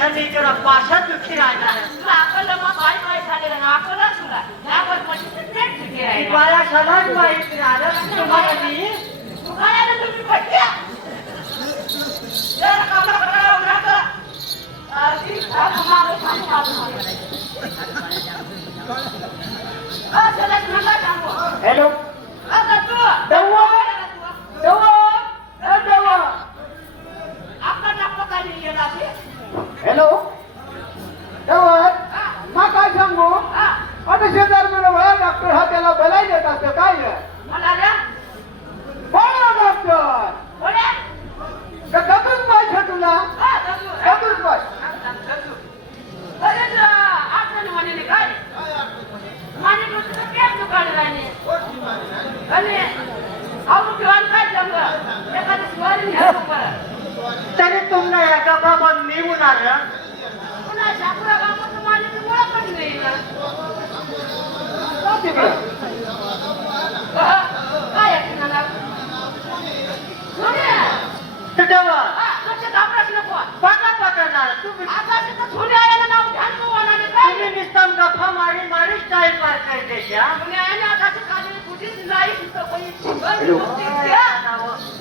कशाने जरा पाशात दुखी राहणार आपलं मग काय झालेलं ना आपलं तुला यावर म्हणजे नेट दुखी राहिला मला सगळ्यात माहिती राहिलं तुम्हाला मी तुम्हाला तुम्ही पटल्या जर कामा करावं लागलं ती मागे हॅलो दवा हॅलो दवा मा काय सांगू आता शेजार मला बळा डॉक्टर हा त्याला बलाई देत असतं काय बळा डॉक्टर कधूच पाहिजे तुला कधूच पाहिजे तरी तुम्हाला एका बाबा निघून आलं पुन्हा शाकुरा गावात माझी ओळख पण नाही ना काय आहे तुम्हाला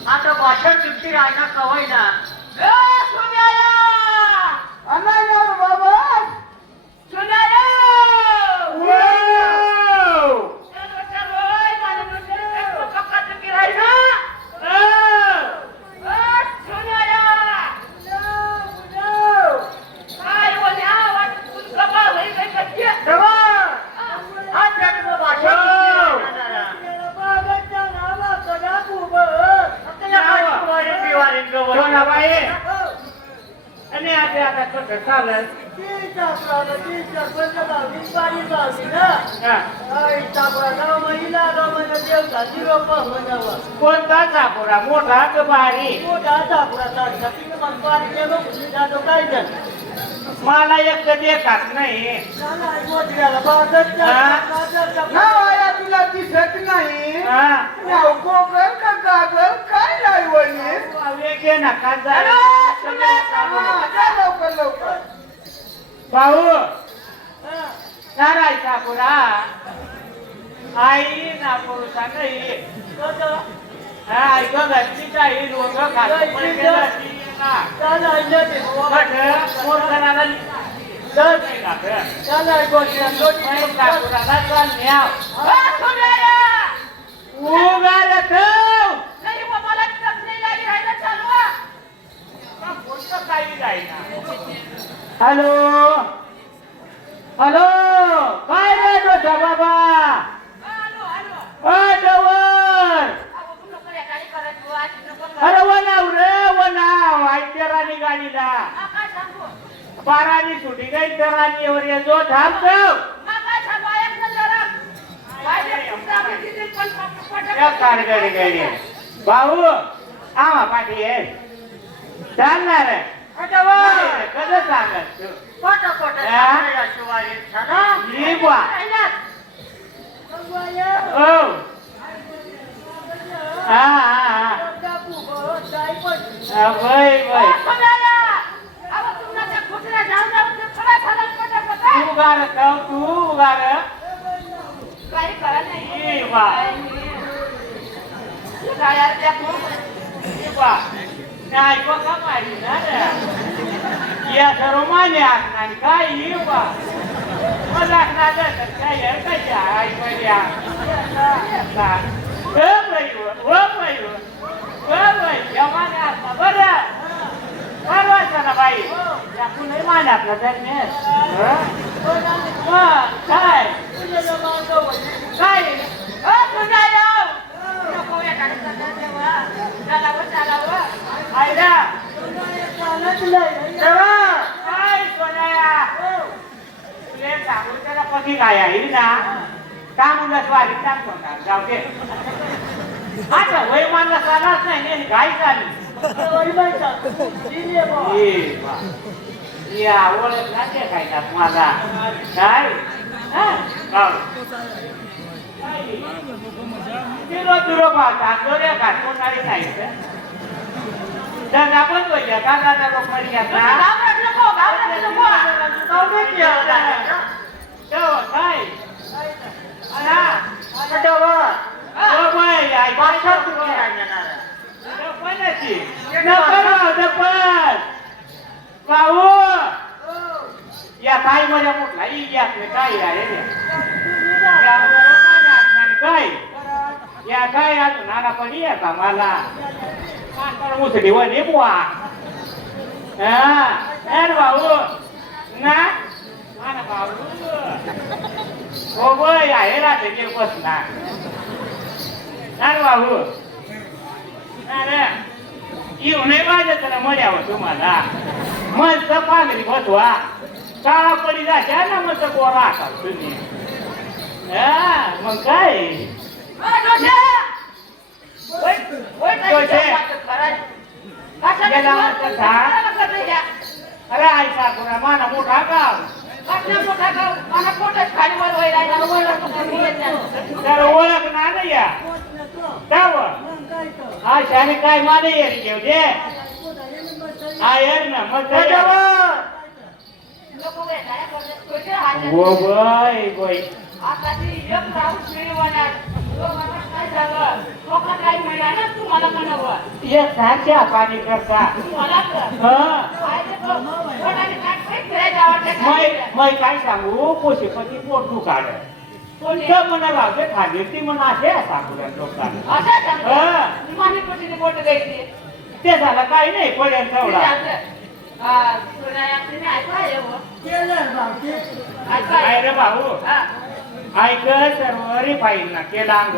आता भाषण चुकी राहणार कवाय ना बाबा कोणता चापोरा मोठा का बारी मोठा चापोरा काय मला एक कधी खात नाही तुला दिसत नाही गोगल का गागल काय नाही वळणे नका लवकर लवकर भाऊ नाराय चापोरा आई ना पुरुषा नाही ऐक घरचीच आई लोक हॅलो हॅलो काय रे डोसा बाबा अरे वनाव रे वनाव आयत्या राणी गाडीला बारानी सुटी गई तर राणीवर येतो थांबतो गाडी गाडी भाऊ आम्हा पाठी आहे चालणार कसं सांगत या सर्व माने असणार काय मला बरं ना बाई कुणी माने आपला काय काय पती काय आहे ना का मुलं स्वारी टाकतो ना जाऊ दे आता वय मानला चालत नाही गाय चालली या ओळख ना ते खायचा माझा काय दुरो पाहता दोऱ्या घाट कोणारी खायचं दादा पण बोलल्या का दादा लोक मरी आता घाबरत नको घाबरत नको काय ओ बाई आई भाषा तुम्ही दपनाची दपन पाहू या काय माझ्या मोठला यातले काय आहे काय या काय अजून नाना पण या का मला मुसडी वने बुवा भाऊ ना ना भाऊ हो बाई आहे राहते ते बसणार ना भाऊ अरे येऊ नाही पाहिजे तर मजावं तुम्हाला मस्त पांढरी बसवा काळा पडी जात्या ना मस्त गोरा असाल तुम्ही मग काय अरे आई साकुरा माना मोठा गाव तर ओळख ना नाही या आणि काय माने येईल घेऊ दे आहे ना मग बाई आता ती एक राऊंड मिळवणार काय झालं लोक काय मिळालं ना तुम्हाला म्हणावं ये साच्या पाणी करता मला मैं काय सांगू पोशेपती पोट दुखाड कोणतं म्हणा राहते खाली ती म्हणा असे साकुऱ्या लोकांना ते झालं काही नाही पर्यंत काय रे भाऊ ऐक सर्व पाहिजे ना केला अंग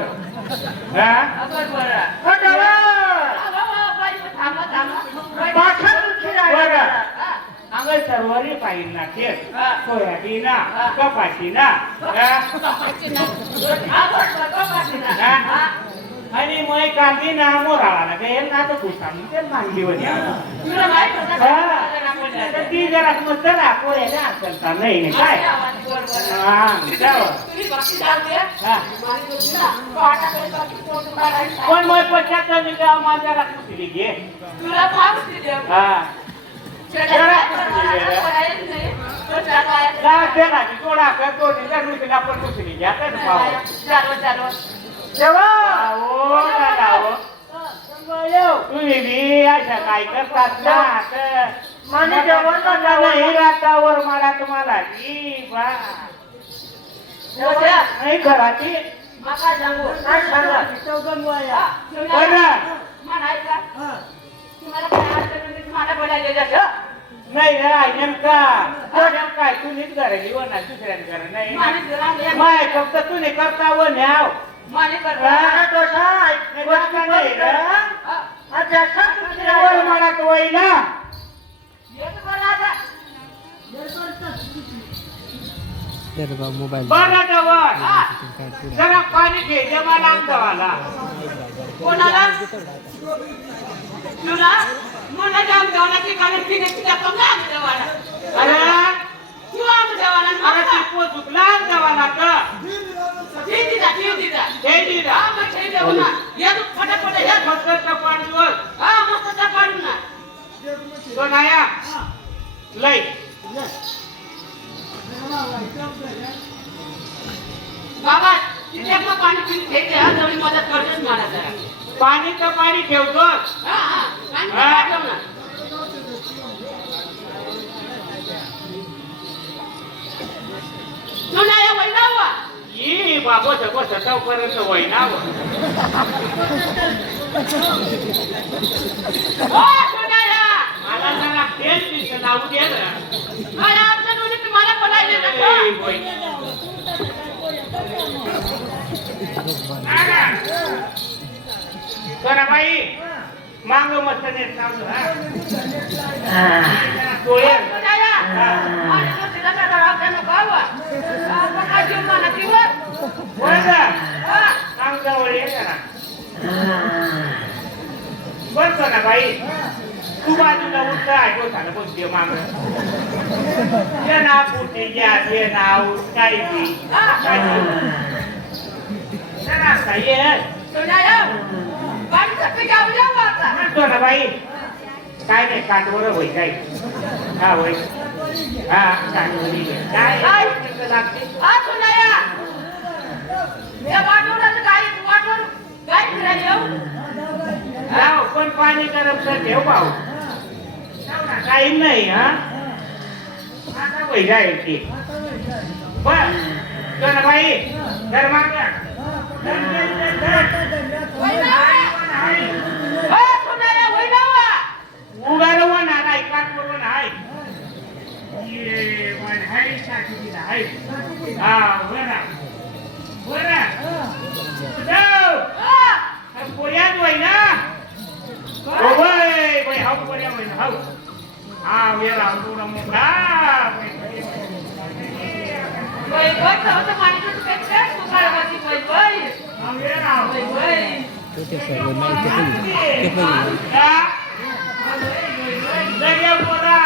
अंग सर्व पाहिजे ना केस सोयाबीना कपाशीना आणि मग कांदी ना मोराळा ना काही ना तर खुशानी ते मांडली होती ती जरा मस्त ना पोऱ्याला असेल का नाही काय पण मग पश्चात मी माझ्या राखली घे थोडा करतो पण दुसरी घ्या तुम्ही बी अशा काय करतात ना रातावर मला तुम्हाला नाही घराची नाही नेमका काय तू नीट करायची व ना दुसऱ्याने करा नाही माय फक्त तू नाही करता व न्याव मला तो ना जरा पाणी घे जमाला अंगावाला कोणाला तुला मला जाम जेवणाची कारण पिण्याची टाकून ना जेवायला अरे तू आम जेवायला अरे ती पोचुकला अंगावाला का दिदा मग हे देऊ ना या तू फटाफट या मस्त पाणी मस्त पाडू ना तो नाया लय बाबा तिथे मग पाणी पिऊन घेते हा थोडी मदत करतेस मला जरा पाणी तर पाणी ठेवतो सोनाया वैनावा ये बाबा सगळं सकाळपर्यंत वैनाव सोनाया मला जरा तेल पिस लावू दे मला आमच्या दोन्ही तुम्हाला बोलायले ना बाई मांग मस्त नेट चालू गोळ्या बसतो ना बाई तू बाजूला उठता ऐकू झालं पण ते मांग ना पुढे घ्या ते नाव काय सोनाया बाई म्हणतो ना बाई काय नाही काटवर होय काय हा होय हा काटवरी काय लागते आ सुनाया हे वाटोराचं वाटोर काय फिरायला येऊ राव पण पाणी गरम तर ठेव पाहू टाईम नाही हा आता होय जाईल की बर चल बाई घर मागा उगारवा ना नाही काटवर नाही ये मन हाय साठी हाय हा बरं बरं जाऊ पोळ्यात होय ना ओ बाई बाई हाऊ पोळ्या होय ना हाऊ हा वेळा आंदोलन मोठा बाई बस होतं माणसाचं पेक्षा सुकाळवाची बाई बाई हा वेळा बाई बाई दर्या पोरा